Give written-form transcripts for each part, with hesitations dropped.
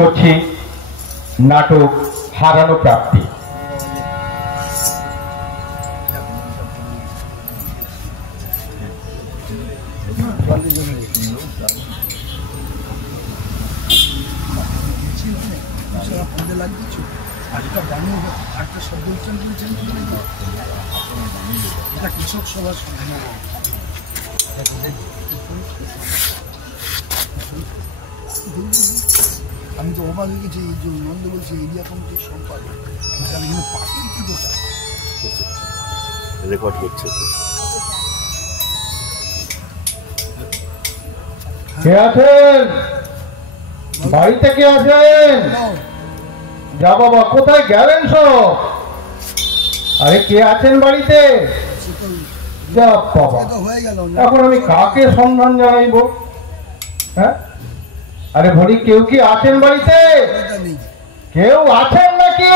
করছি নাটক হারানো প্রাপ্তি। কৃষক সভা আমি তো অবাক হয়ে গেছি, এই যে নন্দ বলছে এরিয়া কমিটির সম্পাদক এখানে পার্টির কি দোকান রেকর্ড করছে। কে আছেন বাড়িতে? কে আছেন? যা বাবা, কোথায় গেলেন সব? আরে কে আছেন বাড়িতে? যা বাবা, এখন আমি কাকে সন্ধান জানাইব? হ্যাঁ, আরে বলি কেউ কি আছেন বাড়িতে? কেউ আছেন নাকি?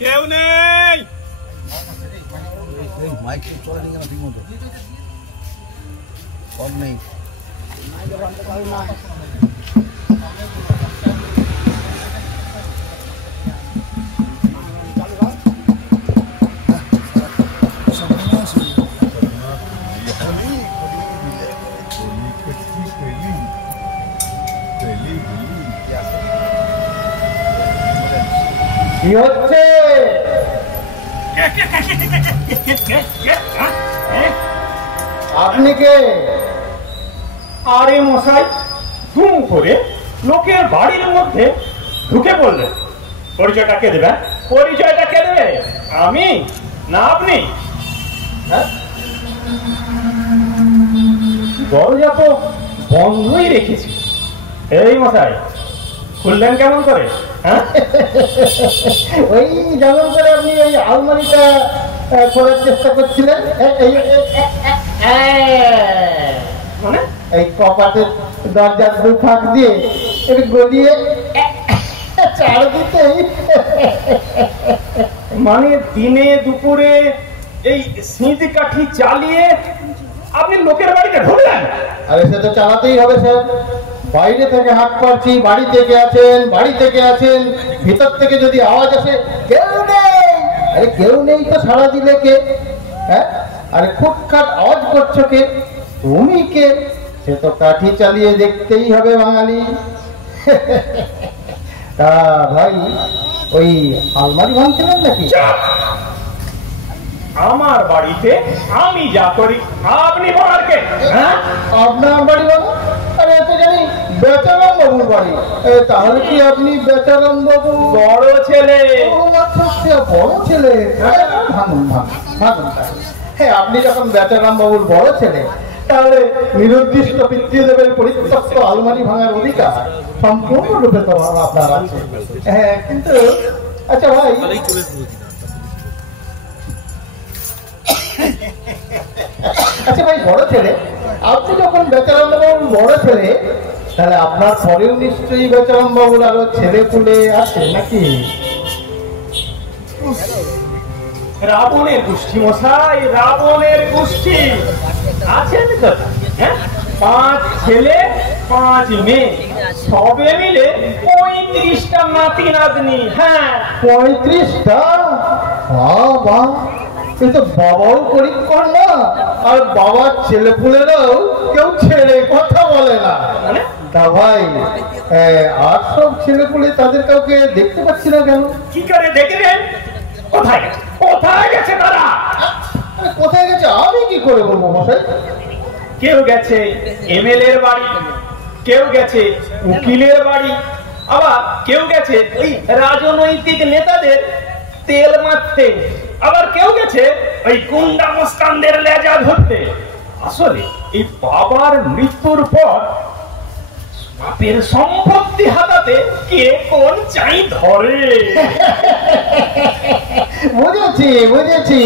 কেউ নেই। মাইক চলে না ঠিক মতো নেই। কি হচ্ছে? আপনি কে? আরে মশাই, দুম করে লোকের বাড়ির মধ্যে ঢুকে পড়লেন। পরিচয়টা কে দেবে? পরিচয়টা কে দেবে? আমি না আপনি? হ্যাঁ, দরজা তো বন্ধই রেখেছি। এই মশাই, খুললেন কেমন করে? হ্যাঁ, ওই যেমন করে আপনি ওই আলমারিটা খোলার চেষ্টা করছিলেন, মানে এই কপাটের দরজার দু ফাঁক দিয়ে একটু গলিয়ে চার দিতেই। মানে দিনে দুপুরে এই সিঁধি কাঠি চালিয়ে আপনি লোকের বাড়িতে ঢুকলেন? আরে সে তো চালাতেই হবে স্যার। বাইরে থেকে হাত পাচ্ছি, বাড়ি থেকে আছেন, বাড়ি থেকে আছেন, ভিতর থেকে যদি আওয়াজ আসে কেউ নেই, আরে কেউ নেই তো সাড়া দিলে কে? হ্যাঁ, আরে খুটখাট আওয়াজ করছো কে? তুমি কে? সে তো কাঠি চালিয়ে দেখতেই হবে বাঙালি। তা ভাই, ওই আলমারি ভাঙছিলেন নাকি? আমার বাড়িতে আমি যা করি আপনি বলার কে? হ্যাঁ, আপনার বাড়ি বাবু? আরে এত জানি বেচারাম বাবুর বাড়ি। তাহলে কি আপনি বেচারাম বাবু বড় ছেলে? বড় ছেলে? ভাঙুন ভাঙুন ভাঙুন। হ্যাঁ, আপনি যখন বেচারাম বাবুর বড় ছেলে, তাহলে নিরুদ্দিষ্ট পিতৃদেবের পরিত্যক্ত আলমারি ভাঙার অধিকার সম্পূর্ণরূপে তো আপনার আছে। হ্যাঁ, কিন্তু আচ্ছা ভাই, আচ্ছা ভাই বড় ছেলে, আপনি যখন বেচারাম বাবুর বড় ছেলে, তাহলে আপনার পরেও নিশ্চয়ই বেচারাম বাবুর আরো ছেলে পুলে আছে নাকি? রাবণের গোষ্ঠী মশাই, রাবণের গোষ্ঠী আছেন তো। হ্যাঁ, 5 ছেলে 5 মেয়ে, সবে মিলে 35টা নাতি নাতনি। হ্যাঁ, 35টা? বাবা, এ তো বাবাও পরীক্ষণ না, আর বাবার ছেলে পুলেরাও কেউ ছেড়ে কথা বলে না। তা ভাই, আর সব ছেলে পুলে তাদের কাউকে দেখতে পাচ্ছি না কেন? কি করে দেখবেন? কোথায় গেছে? কোথায় গেছে তারা? কোথায় গেছে আমি কি করে বলবো মশাই? কেউ গেছে এমএলএ এর বাড়ি, কেউ গেছে উকিলের বাড়ি, আবার কেউ গেছে ওই রাজনৈতিক নেতাদের তেল মারতে, আবার কেউ গেছে ওই গুন্ডা মস্তানদের লেজা ধরতে। আসলে এই বাবার মৃত্যুর পর বাপের সম্পত্তি হাতাতে কে কোন চাই ধরে। বুঝেছি বুঝেছি,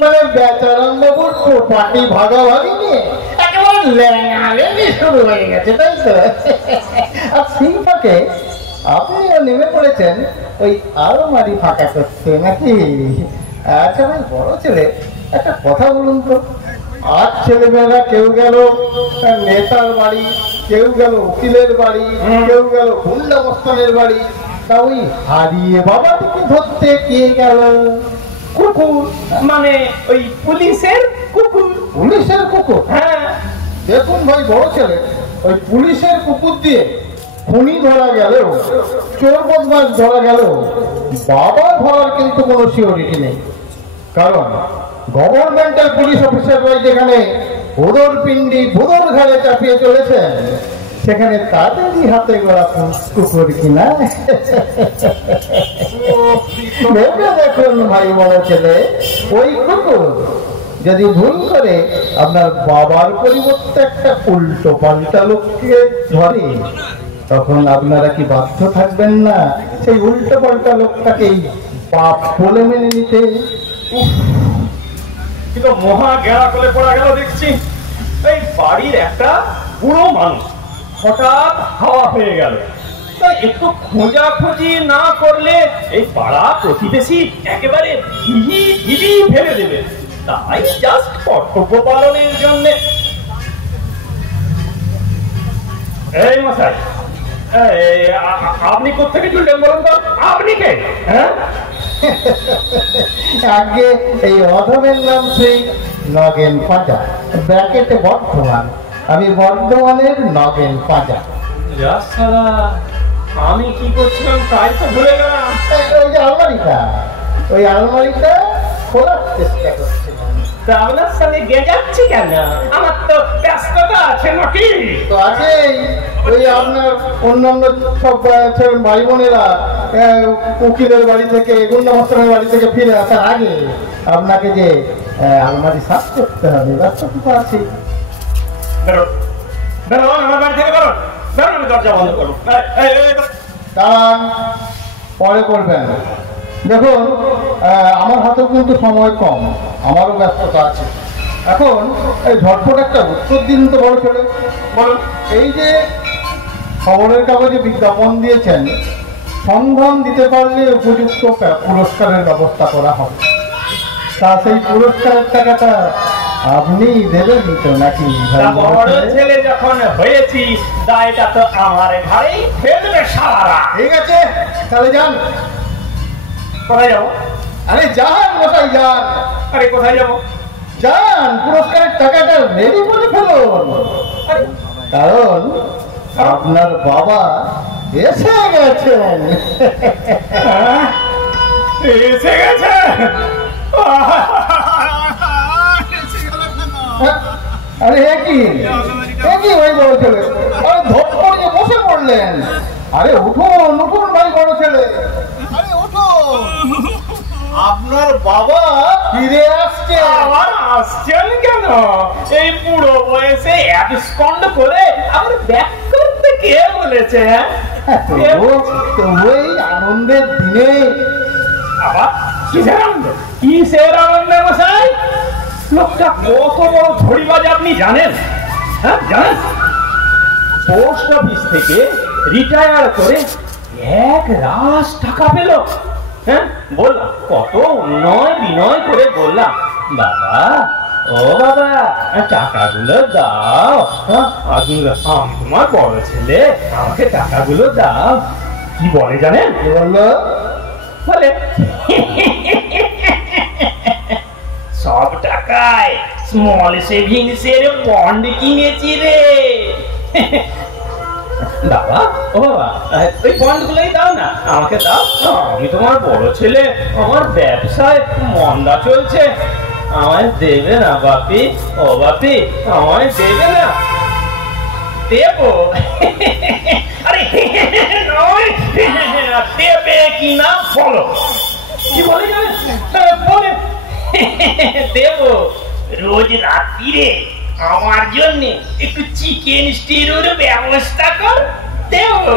মানে বেচারাম বাবুর প্রপার্টি ভাগাভাগি নিয়ে একেবারে লেঙালেঙি শুরু হয়ে গেছে, তাই তো? আর সিংটাকে আপনিও নেমে পড়েছেন ওই আলমারি ফাঁকা করতে নাকি? আচ্ছা ভাই বড় ছেলে, একটা কথা বলুন তো, আজ ছেলেমেয়েরা কেউ গেল নেতার বাড়ি, কেউ গেল উকিলের বাড়ি, কেউ গেল গুন্ডা মস্তানের বাড়ি, তা ওই হারিয়ে বাবাটিকে ধরতে কে গেল? কুকুর, মানে ওই পুলিশের কুকুর। পুলিশের কুকুর? হ্যাঁ। দেখুন ভাই বড় ছেলে, ওই পুলিশের কুকুর দিয়ে খুনি ধরা গেল, চোর বদমাশ ধরা গেল, বাবা ধরার কিন্তু কোনো সিওরিটি নেই। কারণ গভর্নমেন্টের পুলিশ অফিসাররাই যেখানে ভোদর পিন্ডি ভোদর ঘাড়ে চাপিয়ে চলেছেন, সেখানে তাদেরই হাতে গড়া কুকুর কিনা। ভেবে দেখুন ভাই বড় ছেলে, ওই কুকুর যদি ভুল করে আপনার বাবার পরিবর্তে একটা উল্টো পাল্টা লোককে ধরে, তখন আপনারা কি বাধ্য থাকবেন না সেই উল্টো পাল্টা লোকটাকেই পাপ বলে মেনে নিতে? কিন্তু মহা গেরা করে পড়া গেল দেখছি। এই বাড়ির একটা বুড়ো মানুষ হঠাৎ হাওয়া হয়ে গেল, তাই একটু খোঁজাখুঁজি না করলে এই পাড়া প্রতিবেশী একেবারে ফেলে দেবে। তাই জাস্ট কর্তব্য পালনের জন্য। এই মশাই, আপনি কোথেকে চললেন বলুন তো? আপনি কে? হ্যাঁ, আগে এই অধমের নাম সেই নগেন পাঁজা, ব্র্যাকেটে বর্ধমান। আমি বর্ধমানের নগেন পাঁজা। আমি কি করছিলাম তাই তো ভুলে গেলাম। ওই যে আলমারিটা, ওই আলমারিটা খোলার চেষ্টা করছিলাম। তা আপনার সঙ্গে গেজাচ্ছি কেন? আমার তো ব্যস্ততা আছে নাকি? তো আছেই। ওই আপনার অন্যান্য সব ভাই বোনেরা উকিলের বাড়ি থেকে, গুন্ডা মাস্টারের বাড়ি থেকে ফিরে আসার আগে আপনাকে যে আলমারি সাফ করতে হবে, ব্যস্ততা আছে। বেরোন, বেরোন আমার বাড়ি থেকে, বেরোন, বেরোন, আমি দরজা বন্ধ করবো। দাঁড়ান, পরে করবেন। দেখুন, আমার হাতেও কিন্তু সময় কম, আমারও ব্যস্ততা আছে। এখন এই ঝটপট একটা উত্তর দিন তো বড় ছেলে। বলুন, এই যে খবরের কাগজে বিজ্ঞাপন দিয়েছেন, সন্ধান দিতে পারলে উপযুক্ত পুরস্কারের ব্যবস্থা করা হবে। তা সেই পুরস্কারের টাকাটা আপনি দেবেন তো নাকি? বড় ছেলে যখন হয়েছি, দায়টা তো আমার ঘাড়েই ফেলবে সারা। ঠিক আছে, তাহলে যান। কোথায় যাবো? আরে যান মশাই, যান। আরে কোথায় যাবো? যান, পুরস্কারের টাকাটা রেডি করে ফেলুন। কারণ আপনার বাবা এসে গেছেন। এসে গেছে? আরে একই ভাই বড় ছেলে, আরে ধপ করে বসে পড়লেন। আরে উঠুন উঠুন ভাই বড় ছেলে, আরে উঠুন, আপনার বাবা ফিরে আসছে। আবার আসছেন কেন? এই বুড়ো বয়সে অ্যাবসকন্ড করে আবার ব্যাক করতে কে বলেছে? ওই আনন্দের দিনে। আবার কিসের আনন্দ? কিসের আনন্দ মশাই? লোকটা কত বড় ধড়িবাজ আপনি জানেন? হ্যাঁ, জানেন? পোস্ট অফিস থেকে রিটায়ার করে 1 লাখ টাকা পেল। হ্যাঁ, বললাম, কত উন্নয় বিনয় করে বললাম, বাবা, ও বাবা, টাকাগুলো দাও। আমি তোমার বড় ছেলে, আমাকে টাকাগুলো দাও। কি বলে জানেন? কি বললো? বলে, সব টাকায় স্মল সেভিংস এর বন্ড কিনেছি রে। বাবা, ও বাবা, ওই বন্ড গুলোই দাও না, আমাকে দাও। আমি তোমার বড় ছেলে, আমার ব্যবসায় মন্দা চলছে, আমায় দেবে না বাপি? ও বাপি, আমায় দেবে না? দেবো। আরে নয়, দেবে কি না বলো। কি বলে জানেন? বলে, দেবো। রোজ রাত্রিরে আমার জন্য একটু চিকেন স্টিরোর ব্যবস্থা কর, দেবো।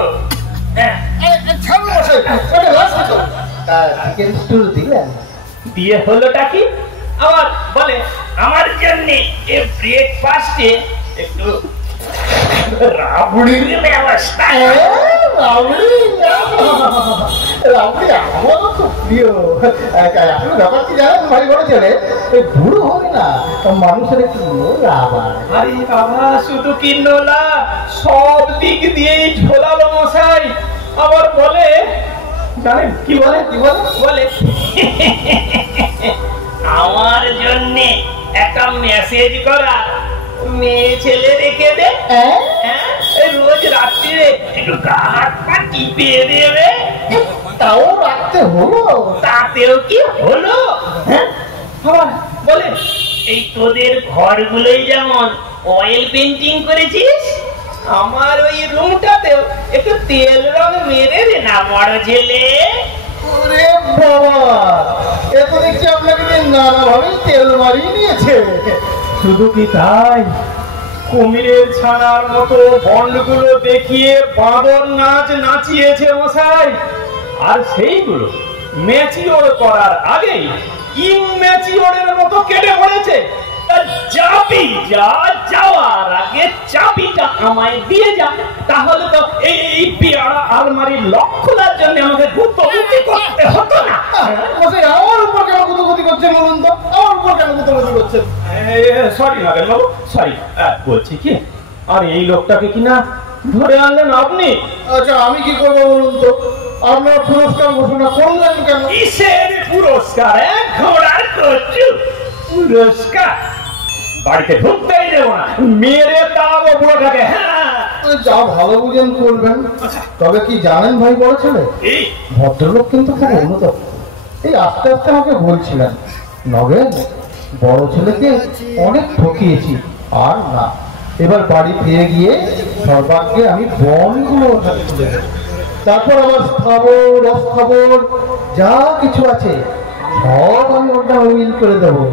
দিয়ে হলোটা কি? আবার বলে, আমার জন্য ব্রেকফাস্টে একটু রাবড়ির ব্যবস্থা। রাবড়ি আমারও খুব আপনিও আসলে ব্যাপার কি জানেন ভাই বড় ছেলে, এই বুড়ো হবে না মানুষের একটু আবার আরে বাবা, শুধু কি নোলা, সব দিক দিয়েই ঝোলালো মশাই। আবার বলে, জানেন কি বলে? কি বলে? বলে আমার জন্য একটা মেসেজ করা মেয়ে ছেলে রেখে দে, হ্যাঁ? রোজ রাত্রিরে একটু গা হাত পা টিপে দেবে। তাও রাখতে হলো? তাতেও কি হলো? আবার বলে এই তোদের ঘরগুলোই যেমন অয়েল পেন্টিং করেছিস, আমার ওই রুমটাতেও একটু তেল রং মেরে দে না বড় ছেলে। ওরে বাবা, এ তো দেখছি আপনাকে নিয়ে নানাভাবেই তেল মারিয়ে নিয়েছে। শুধু কি তাই, কুমিরের ছানার মতো বন্ডগুলো দেখিয়ে বাঁদর নাচ নাচিয়েছে মশাই। আর সেইগুলো ম্যাচিওর করার আগেই ইম্যাচিওরের মতো কেটে পড়েছে। চাবি যা, যাওয়ার আগে চাবিটা আমায় দিয়ে যা, তাহলে তো এই পেয়ারা আলমারির লক খোলার জন্য আমাকে গুপ্তগতি করতে হতো না। মশাই আমার উপর কেন গুতগুতি করছেন বলুন তো, আমার উপর কেন গুতগুতি করছেন? সরি নাগেন বাবু, সরি। বলছি কি, আর এই লোকটাকে কিনা ধরে আনলেন আপনি? আচ্ছা আমি কি করবো বলুন তো? আপনার পুরস্কার ঘোষণা করলেন কেন? কিসের পুরস্কার? ঘোড়ার কচু পুরস্কার? বাড়িতে ঢুকতেই দেবো না, মেরে দাও বুড়োটাকে। যা ভালো বুঝেন করবেন। তবে কি জানেন ভাই বড় ছেলে, ভদ্রলোক কিন্তু খুব উন্নত। এই আস্তে আস্তে আমাকে বলছিলেন, নগেন বড় ছেলেকে অনেক ঠকিয়েছি, আর না, এবার বাড়ি ফিরে গিয়ে সর্বাগ্যে আমি বনগুলো তুলে দেব। তারপর আমার স্থাবর অস্থাবর যা কিছু আছে সব আমি ওটা উইল করে দেবো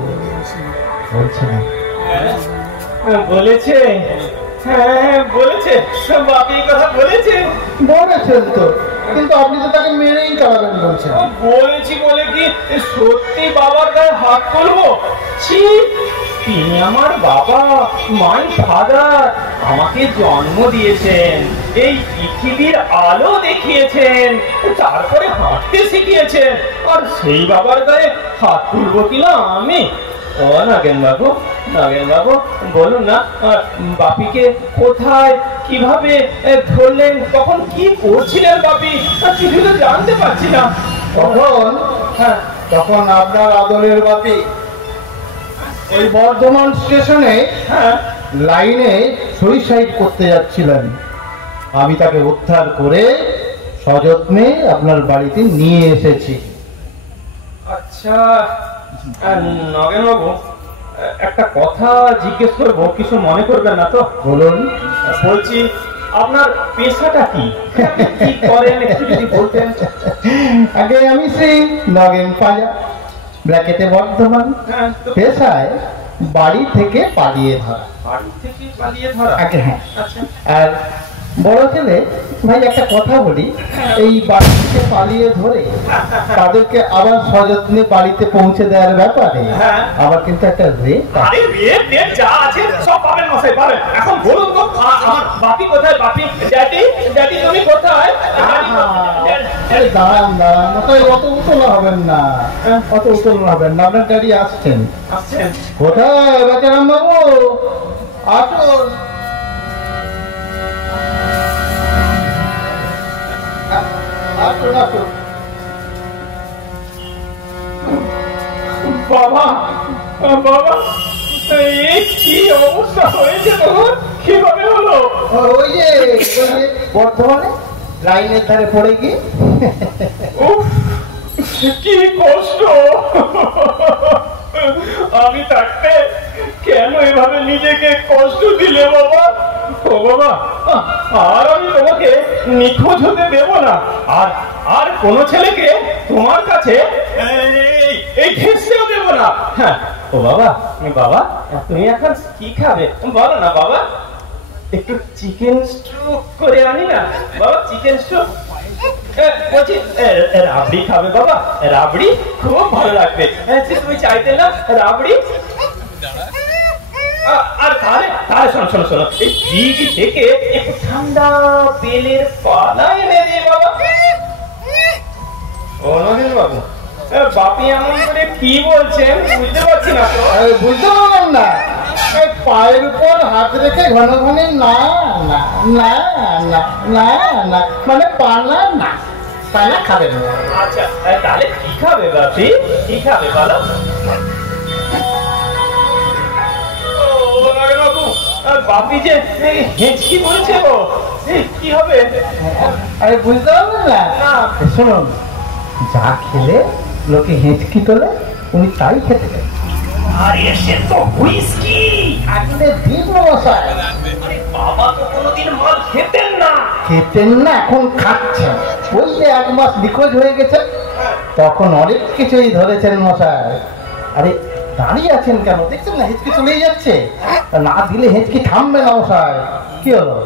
বলছি না। বলেছে? হ্যাঁ বলেছে, বাপি কথা বলেছে। বলেছেন তো, কিন্তু আপনি তো তাকে মেরেই তাড়াবেন বলছেন। বলেছি বলে কি সত্যি বাবার গায়ে হাত তুলবো? ছি, তিনি আমার বাবা, মাই ফাদার, আমাকে জন্ম দিয়েছেন, এই পৃথিবীর আলো দেখিয়েছেন, তারপরে হাঁটতে শিখিয়েছেন, আর সেই বাবার গায়ে হাত তুলবো কিনা আমি? ও নাগেন বাবু, নাগেন বাবু বলুন না, বাপিকে কোথায় কিভাবে ধরলেন, তখন কি করছিলেন বাপি? কিছু তো জানতে পারছি না। তখন আপনার আদরের বাপি ওই বর্ধমান স্টেশনে লাইনে সুইসাইড করতে যাচ্ছিলেন। আমি তাকে উদ্ধার করে সযত্নে আপনার বাড়িতে নিয়ে এসেছি। আচ্ছা নগেন বাবু, একটা কথা জিজ্ঞেস করবো, কিছু মনে করবেন না তো? বলুন। বলছি আপনার পেশাটা কি, কি করেন একটু যদি বলতেন। আগে আমি সেই নগেন পাজা, ব্র্যাকেটে বর্ধমান, পেশায় বাড়ি থেকে পালিয়ে ধরা। বাড়ি থেকে পালিয়ে ধরা? আগে হ্যাঁ। আচ্ছা, আর বড় ছেলে ভাই একটা কথা বলি, এই বাড়ি থেকে পালিয়ে ধরে তাদেরকে আবার সযত্নে বাড়িতে পৌঁছে দেওয়ার ব্যাপারে আবার কিন্তু একটা রেট। আরে রেট যা আছে সব পাবেন মশাই, পাবেন। এখন বলুন তো, আমার বাপি কোথায়? বাপি, ড্যাডি, ড্যাডি তুমি কোথায়? দাঁড়ান দাঁড়ান মশাই, অত উতলা হবেন না, অত উতলা হবেন না। আপনার ড্যাডি আসছেন। আসছেন কোথায় বেচারাম বাবু? আসুন। আসুন আসুন। বাবা, বাবা, এই কি অবস্থা হয়েছে তোমার? কিভাবে হলো? ওই যে বর্ধমানে লাইনের ধারে পড়ে গিয়ে। উফ, কি কষ্ট! আমি থাকতে কেন এভাবে নিজেকে কষ্ট দিলে বাবা? ও বাবা, আর আমি তোমাকে নিখোঁজ হতে দেব না, আর আর কোন ছেলেকে তোমার কাছে এই ঘেঁষতেও দেব না। হ্যাঁ, ও বাবা, বাবা তুমি এখন কি খাবে বলো না বাবা? একটু চিকেন স্টু করে আনি না বাবা? চিকেন স্টু বলছি, রাবড়ি খাবে বাবা? রাবড়ি খুব ভালো লাগবে। তুমি চাইতে না রাবড়ি? আর তাহলে তাহলে শোনো শোনো শোনো, এই ফ্রিজ থেকে একটু ঠান্ডা বেলের পালা এনে দে বাবা। ও নগেন বাবু, বাপি এমন করে কি বলছেন বুঝতে পারছি না তো। বুঝতে পারলাম না। এই পায়ের উপর হাত রেখে ঘন ঘন না না না না না না মানে পানা না, পানা খাবেন না। আচ্ছা তাহলে কি খাবে বাপি, কি খাবে বলো? বাপি যে হেঁচকি বলছে গো, কি হবে? আরে বুঝতে পারবেন না। শুনুন, যা খেলে লোকে হেঁচকি তোলে উনি তাই খেতে চাই। আরে সে তো হুইস্কি। আসলে দিন মশাই, বাবা তো কোনোদিন মাল খেতেন না। খেতেন না, এখন খাচ্ছেন। ওই যে 1 মাস নিখোঁজ হয়ে গেছে, তখন অনেক কিছুই ধরেছেন মশাই। আরে দাঁড়িয়ে আছেন কেন? দেখছেন না হেঁচকি চলেই যাচ্ছে। না দিলে হেঁচকি থামবে না মশাই। কি হলো,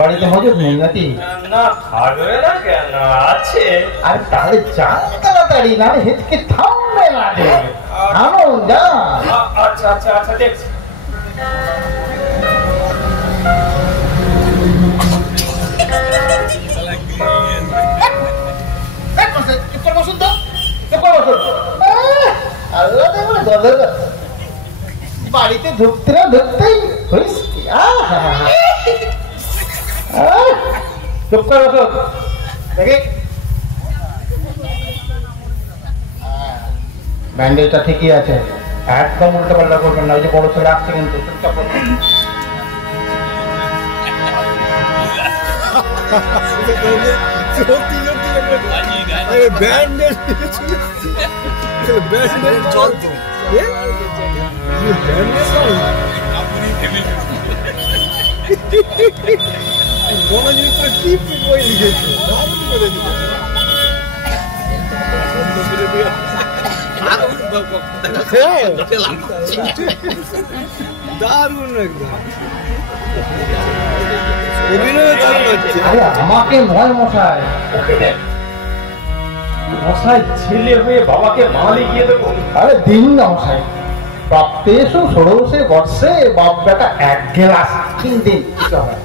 বাড়িতে মজুদ নেই নাকি? না থাকবে না কেন, আছে। আর তাহলে যান তাড়াতাড়ি, না হেঁচকি থামবে না। থামুন, যান। আচ্ছা আচ্ছা আচ্ছা দেখছি। বাড়িতে ঢুকতে না ঢুকতেই চুপ করে বসো দেখি। ব্যান্ডেজটা ঠিকই আছে, একদম উল্টো পাল্টা করবেন না। ওই যে বড় ছেলে আসছে কিন্তু, চুপচাপ করবেন। দারুণ একদম আমাকে নয় মশাই, মশাই ছেলে হয়ে বাবাকে মালি গিয়ে দেবো। আরে দিন না মশাই, প্রাপ্তেষু ষোড়শে বর্ষে বাপ বেটা 1 গ্লাস 3 দিন কিছু হয়।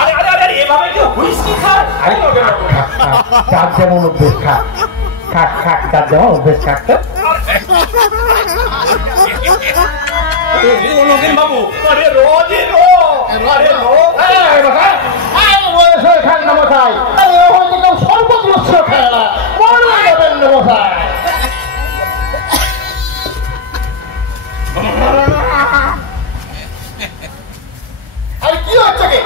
আরে আরে আরে এভাবে কি হুইস্কি খায়? আরে কার যেমন অভ্যেস খাক খাক খাক, কার যেমন অভ্যেস খাক। বাবু আরে রোজে রো, আরে রো খান না মশাই, সর্বগ্রস্ত খেলা মরে যাবেন না মশাই। আরে কি হচ্ছে কি?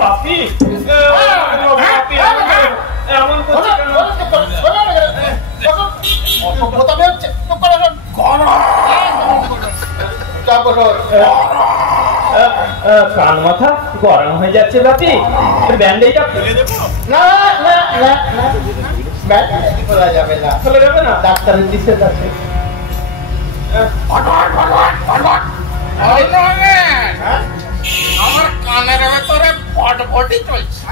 বাপি বাপি এমন করছে কেন? কান মাথা গরম হয়ে যাচ্ছে বাপি, ব্যান্ডেজটা খুলে দেবো? না না না না, ব্যান্ডেজ খোলা যাবে না। খুলে যাবে না? ডাক্তারের নিষেধ আছে। আমার কানের ভেতরে ফটফটি চলছে,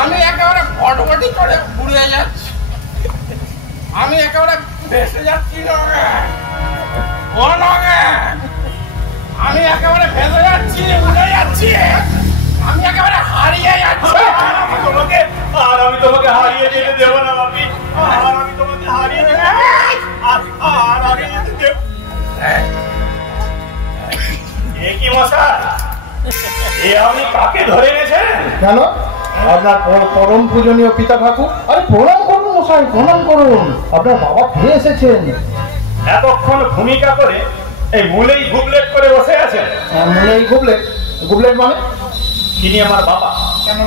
আমি একেবারে ফটফটি করে ঘুরে যাচ্ছি, আমি একেবারে ভেসে যাচ্ছি। আমি একেবারে ভেসে যাচ্ছি, উড়ে যাচ্ছি, আমি একেবারে হারিয়ে যাচ্ছি। আমি তোমাকে হারিয়ে যেতে দেবো না বাপি, আমি তোমাকে হারিয়ে যেতে দেব। কি মশাই, এ আপনি কাকে ধরে এনেছেন? কেন? আপনার পরম পূজনীয় পিতা ঠাকুর। আরে প্রণাম করুন মশাই, প্রণাম করুন, আপনার বাবা ফিরে এসেছেন। এতক্ষণ ভূমিকা করে এই মূলেই গুবলেট করে বসে আছেন। মূলেই গুবলেট? গুবলেট মানে? তিনি আমার বাবা। কেন?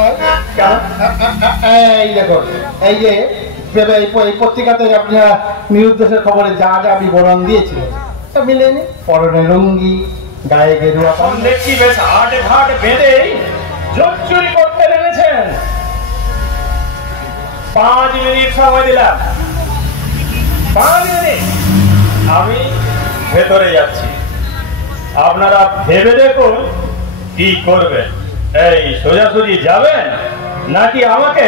কেন? এই দেখুন, এই যে এই পত্রিকাতে আপনার নিরুদ্দেশের খবরে যা যা বিবরণ দিয়েছিলেন তা মিলেনি। পরনে লুঙ্গি, গায়ে গেরুয়া, দেখছি বেশ হাটে ঘাট বেঁধে জোর চুরি করতে নেমেছেন। 5 মিনিট সময় দিলাম, 5 মিনিট, আমি ভেতরে যাচ্ছি। আপনারা ভেবে দেখুন কি করবেন। এই সোজাসুজি যাবেন নাকি আমাকে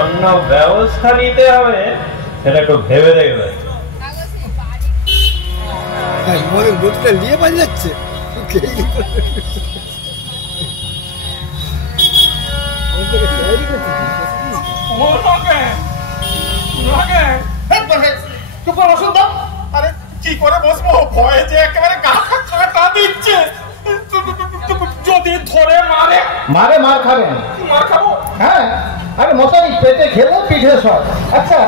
অন্য ব্যবস্থা নিতে হবে, সেটা একটু ভেবে দেখবেন। মনের বোতলটা নিয়ে পালিয়ে যাচ্ছে। ও নগেন, নগেন। চুপ করে বসুন তো। আরে কি করে বসবো, ভয়ে যে একেবারে গা কাটা দিচ্ছে। যদি ধরে মারে, মারে মার খাবেন। মার খাবো। হ্যাঁ, আরে মশাই পেটে খেলে পিঠে সব। আচ্ছা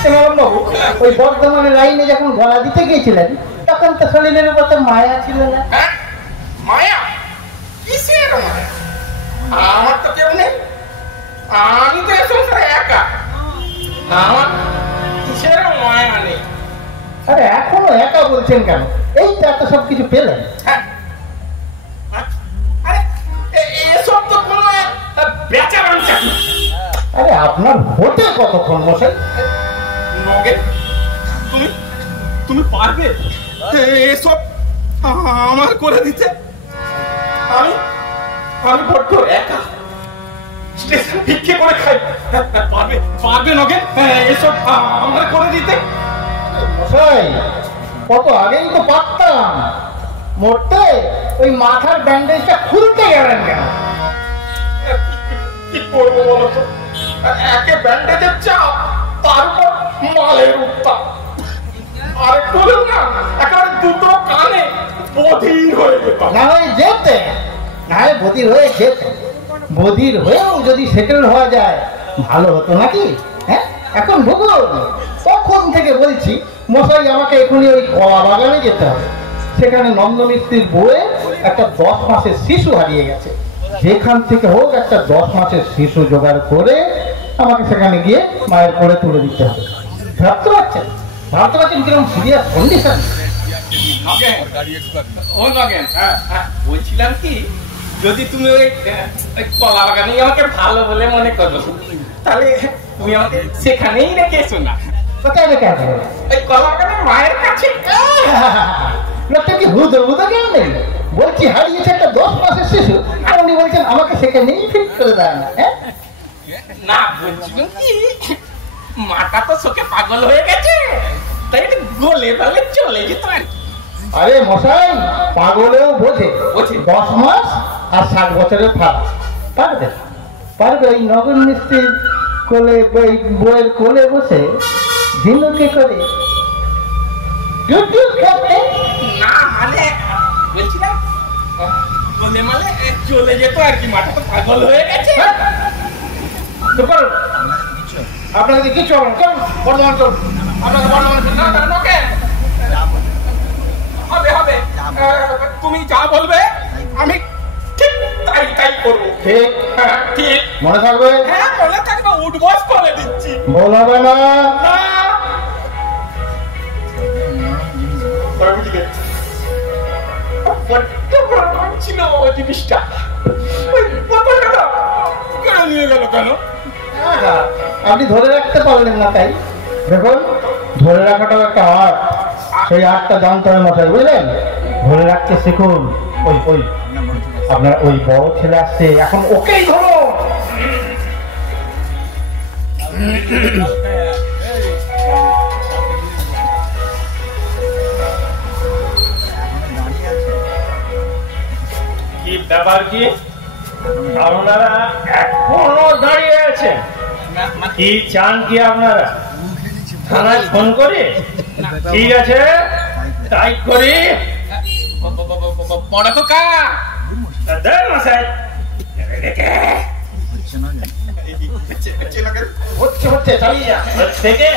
শ্যামারাম বাবু, ওই বর্ধমানের লাইনে যখন গলা দিতে গিয়েছিলেন তখন তো শরীরের উপর তো মায়া ছিল না? হ্যাঁ, মায়া? কিসের মায়া? আমার তো কেউ নেই, আমি তো এ সংসারে একা। আমার কিসের মায়া নেই? আরে এখনো একা বলছেন কেন? এই তো এত সব কিছু পেলেন। হ্যাঁ, আরে এসব তো কোনো বেচার অংশ। আরে আপনার হতে কতক্ষণ মশাই? নগেন, তুমি তুমি পারবে এসব আমার করে দিতে? আমি আমি বড্ড একা, স্টেশন ভিক্ষে করে খাই। পারবে পারবে নগেন এসব আমার করে দিতে? মশাই কত আগেই তো পারতাম। মরতে ওই মাথার ব্যান্ডেজটা খুলতে গেলেন কেন? কি করবো বলো তো, একে ব্যান্ডেজের চাপ, তার উপর মালের উত্তাপ। আর একটু হলেও না একেবারে দুটো কানে বধির হয়ে যেত। না হয় যেতে, না হয় বধির হয়ে যেতে। বধির হয়েও যদি সেটেল হওয়া যায় ভালো হতো নাকি? হ্যাঁ, এখন ভুগুন তখন থেকে বলছি মশাই আমাকে এখনই ওই কলা বাগানে যেতে হবে। সেখানে নন্দমিস্ত্রির বউয়ে একটা 10 মাসের শিশু হারিয়ে গেছে। যেখান থেকে হোক একটা 10 মাসের শিশু জোগাড় করে আমাকে সেখানে গিয়ে মায়ের কোলে তুলে দিতে হবে। ভাবতে পারছেন? ভাবতে পারছেন কিরকম সিরিয়াস কন্ডিশন? ও নগেন, বলছিলাম কি, যদি তুমি ওই কলা বাগানে আমাকে ভালো বলে মনে করো, তাহলে তুমি আমাকে সেখানেই রেখে এসো না। কোথায় রেখে আসবে? ওই কলা বাগানের মায়ের কাছে। লোকটা কি হুদো হুদো কেন নেই? বলছি হারিয়েছে একটা 10 মাসের শিশু, আর উনি বলছেন আমাকে সেখানেই ফিট করে দেন। হ্যাঁ না, বলছিলাম কি, মাটা তো শোকে পাগল হয়ে গেছে, তাই একটু গলে গলে চলে যেত আর কি। আরে মশাই পাগলেও বোঝে 10 মাস আর 60 বছরের ফারাক। পারবে পারবে ওই নগর মিস্ত্রির কোলে, ওই বইয়ের কোলে বসে ঝিনুকে করে না মানে বলছিলাম গলে মানে চলে যেত আর কি, মাটা তো পাগল হয়ে গেছে। আপনাকে কিছু হবে না, বর্ধমান চল। আপনাকে বর্ধমান না না ওকে হবে হবে, তুমি যা বলবে আমি ঠিক তাই তাই করবো। ঠিক? হ্যাঁ ঠিক, মনে থাকবে? হ্যাঁ মনে থাকবে, উঠবস করে দিচ্ছি। ভুল হবে না। না ছিল জিনিসটা, কেন নিয়ে গেল কেন? আপনি ধরে রাখতে পারলেন না তাই? দেখুন ধরে রাখাটাও একটা আর্ট, সেই আর্টটা জানতে হবে মশাই, বুঝলেন? ধরে রাখতে শিখুন। ওই ওই আপনার ওই বড় ছেলে আসছে, এখন ওকেই ধরো। কি ব্যাপার কি আপনারা এখনো দাঁড়িয়ে আছেন? কি চান কি আপনারা? থানায় ফোন করে? ঠিক আছে তাই করি। বড় খোকা দেন মশাই। হচ্ছে হচ্ছে চালিয়ে যা। থেকে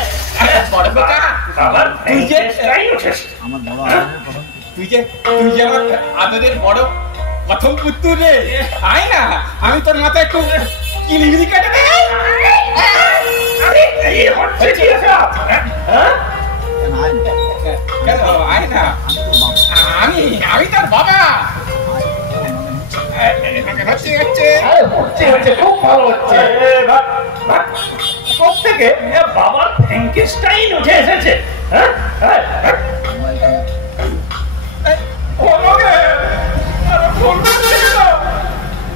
বড় খোকা আবার তুই যে তুই যে আমার আদরের বড় প্রথম পুত্র রে, আয় না আমি তোর মাথায় একটু কিলিগিরি কেটে দেই। কেন আয় না, আমি তোর বাবা। হচ্ছে হচ্ছে হচ্ছে হচ্ছে, খুব ভালো হচ্ছে। থেকে বাবার ফ্র্যাঙ্কেস্টাইন উঠে এসেছে।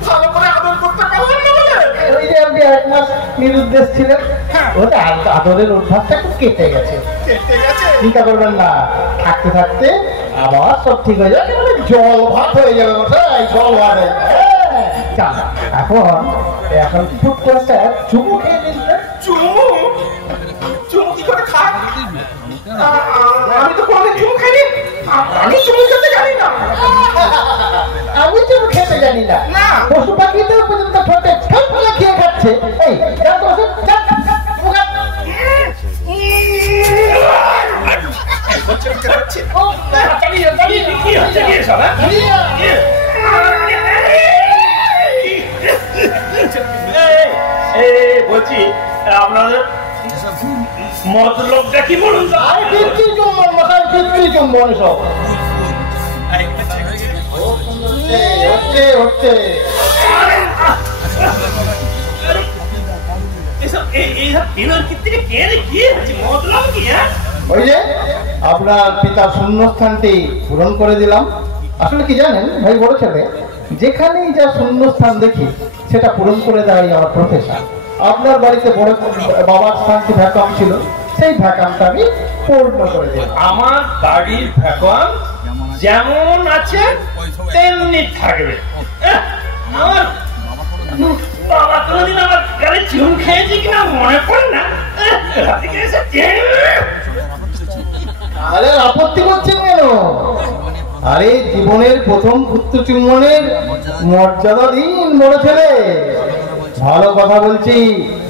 ভালো করে আদর করতে পারলাম না বলে ওই যে আপনি 1 মাস নিরুদ্দেশ ছিলেন, ওটা আদরের অভ্যাসটা খুব কেটে গেছে। কেটে গেছে। চিন্তা করবেন না, থাকতে থাকতে আবার সব ঠিক হয়ে যাবে, মানে জল ভাত হয়ে যাবে মশাই, জল ভাত হয়ে যাবে। চল, এখন ফুট করে একটা চুমু খেয়ে নিন। চুমু চুমু কি করে খায়? আমি তো কোনোদিন চুমু খাইনি, আমি চুমু খেতে জানি না। আমি চুমু খেতে জানি না, না। পশু পাখিতেও পর্যন্ত ঠোঁটে ঠোঁট ফেলে খেয়ে খাচ্ছে। এই যা তো ওষুধ, যা, চুমু খা। ও, কি হচ্ছে কি এসব, হ্যাঁ? বলছি আপনাদের মতলবটা কি বলুন তো? আরে পিতৃ চুম্বন মশাই, পিতৃ চুম্বন সব। হচ্ছে হচ্ছে ওই যে আপনার পিতার শূন্যস্থানটি পূরণ করে দিলাম। আসলে কি জানেন ভাই বড় ছেলে, যেখানেই যা শূন্যস্থান দেখি সেটা পূরণ করে দেওয়াই আমার প্রফেশন। আপনার বাড়িতে বড় বাবার স্থানটি ভ্যাকাম ছিল, সেই ভ্যাকামটা আমি পূর্ণ করে দিলাম। আমার বাড়ির ভ্যাকুয়াম যেমন আছে তেমনি থাকবে। আমার বাবা কোনদিন আমার গাড়ি চুম খেয়েছে কিনা মনে পড়ে না। আরে আপত্তি করছেন কেন? আরে জীবনের প্রথম পুত্র চুম্বনের মর্যাদা দিন বড় ছেলে। ভালো কথা বলছি,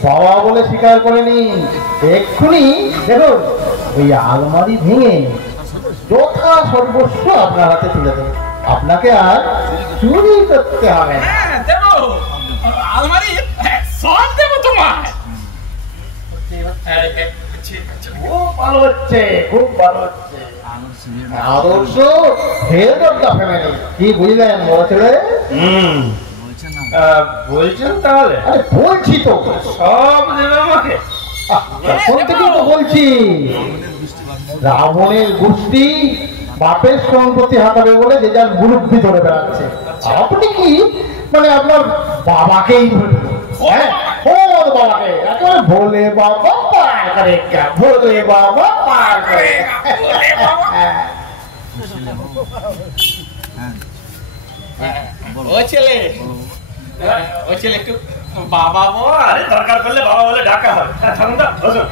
বাবা বলে স্বীকার করে নিন। এক্ষুনি দেখুন ওই আলমারি ভেঙে যথা সর্বস্ব আপনার হাতে তুলে দেবে, আপনাকে আর চুরি করতে হবে না। দেবো আলমারি, সব দেবো তোমার। খুব ভালো হচ্ছে, খুব ভালো হচ্ছে। আদর্শ হেড অফ দ্য ফ্যামিলি, কি বুঝলেন বড় ছেলে? বলছেন তাহলে? আরে বলছি তো, সব দেবে আমাকে? তখন থেকেই তো বলছি, রাবণের গোষ্ঠী বাপের সম্পত্তি হাতাবে বলে যে যার মুরব্বি ধরে বেড়াচ্ছে। আপনি কি মানে আপনার বাবাকেই ধরবেন? হ্যাঁ, ওর বাবাকে একেবারে ভোলে বাবা পার করে, ভোলে বাবা পার করে। ও ছেলে, ও ছেলে একটু বাবা বল। আরে দরকার পড়লে বাবা বলে ডাকা হয়। থাকুন তো, বসুন।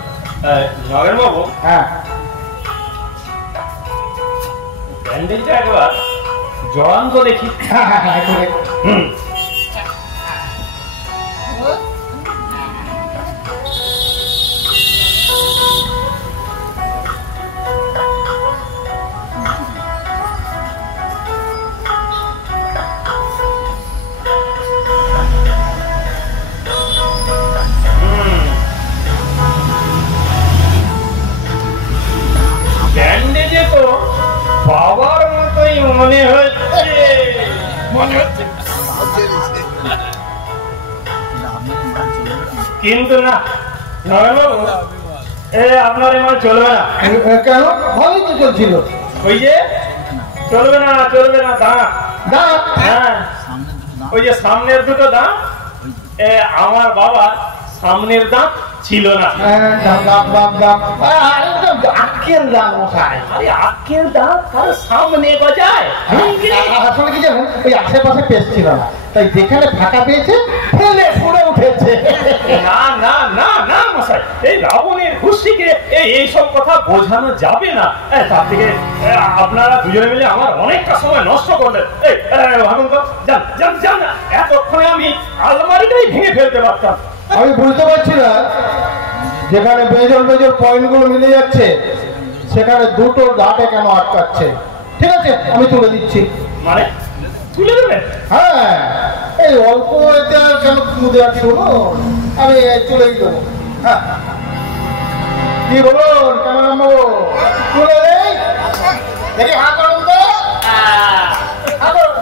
নগেন বাবু, হ্যাঁ, ব্যান্ডেজটা একবার জড়ান তো দেখি। ব্যান্ডেজে তো বাবার মতোই মনে হচ্ছে, কিন্তু না নয়নবাবু, আপনার এমন চলবে না। কেন? ভালোই তো চলছিল। ওই যে চলবে না, চলবে না, দাঁড়া। দাঁত? হ্যাঁ, ওই যে সামনের দুটো দাঁত, আমার বাবা সামনের দাঁত ছিল না। আখের দাম মশাই। আরে আখের দাঁত কারো সামনে গজায়? আসলে কি জানেন, ওই আশেপাশে পেস্ট ছিল না, তাই যেখানে ফাঁকা পেয়েছে ফেলে পড়ে উঠেছে। না না না না মশাই, এই রাবণের গোষ্ঠীকে এইসব কথা বোঝানো যাবে না। তার থেকে আপনারা দুজনে মিলে আমার অনেকটা সময় নষ্ট করলেন। এই ভাবুন তো, যান যান যান না, এতক্ষণে আমি আলমারিটাই ভেঙে ফেলতে পারতাম। আমি বুঝতে পারছি না, যেখানে মেজর মেজর পয়েন্ট গুলো মিলে যাচ্ছে সেখানে দুটো দাঁতে কেন আটকাচ্ছে। ঠিক আছে, আমি তুলে দিচ্ছি। মানে তুলে দেবেন? হ্যাঁ, এই অল্প এতে আর কেন মুদে আর শুনুন, আমি তুলেই দেবো। হ্যাঁ, কি বলুন কেমন বাবু? তুলে দেই দেখি, হাত করুন তো। হাত করুন।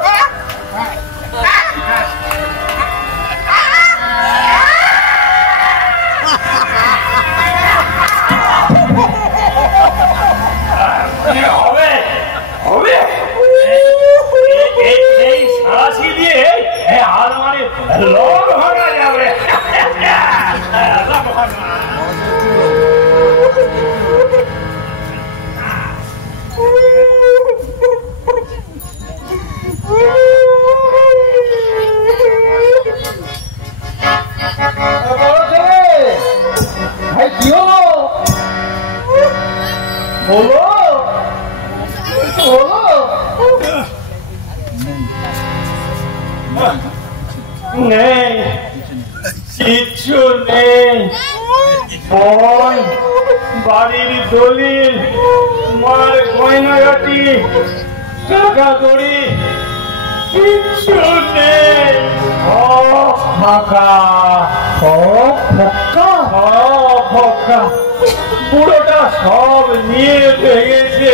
হবে হবে, এই সারাশি দিয়ে আলমারি লক ভাঙা যাবে। হলো হলো নেই, কিচ্ছু নেই। বোন, বাড়ির দলিল, মার গয়নাগাটি, টাকা কড়ি, কিচ্ছু নেই। সব ফাঁকা, সব ফক্কা। সব ফাঁকা। পুরোটা সব নিয়ে ভেঙেছে,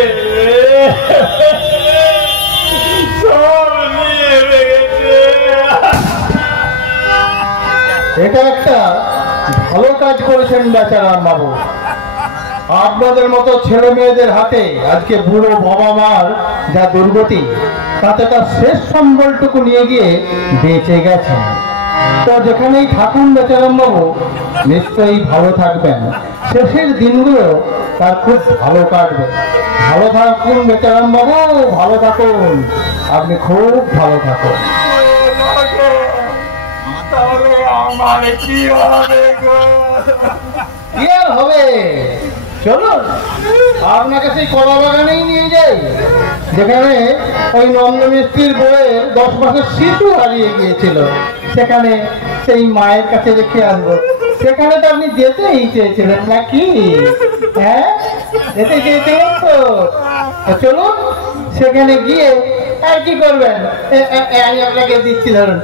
সব নিয়ে ভেঙেছে। এটা একটা ভালো কাজ করেছেন বেচারাম বাবু। আপনাদের মতো ছেলে মেয়েদের হাতে আজকে বুড়ো বাবা মার যা দুর্গতি, তাতে তার শেষ সম্বলটুকু নিয়ে গিয়ে বেঁচে গেছেন। তো যেখানেই থাকুন বেচারাম বাবু, নিশ্চয়ই ভালো থাকবেন। শেষের দিনগুলো তার খুব ভালো কাটবে। ভালো থাকুন বেচারাম বাবু, ভালো থাকুন। আপনি খুব ভালো থাকুন। তাহলে আমার কি হবে গো? কি আর হবে, চলুন আপনাকে সেই কলা বাগানেই নিয়ে যাই, যেখানে ওই নন্দ মিস্ত্রির বইয়ের 10 মাসের শিশু হারিয়ে গিয়েছিল। সেখানে সেই মায়ের কাছে রেখে আসবো। সেখানে তো আপনি যেতেই চেয়েছিলেন নাকি? হ্যাঁ, যেতে চেয়েছিলেন তো। চলুন সেখানে গিয়ে আর কি করবেন, আমি আপনাকে দিচ্ছি ধরুন।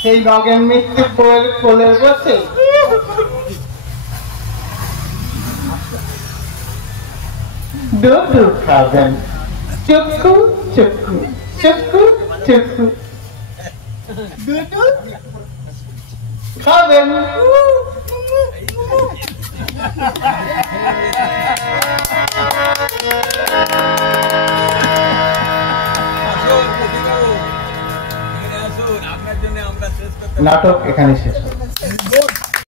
সেই নগেন মিস্ত্রির বইয়ের কোলে বসে দুধ খাবেন, চক্ষু চক্ষু চক্ষু চক্ষু দুধ খাবেন। নাটক এখানে শেষ হলো।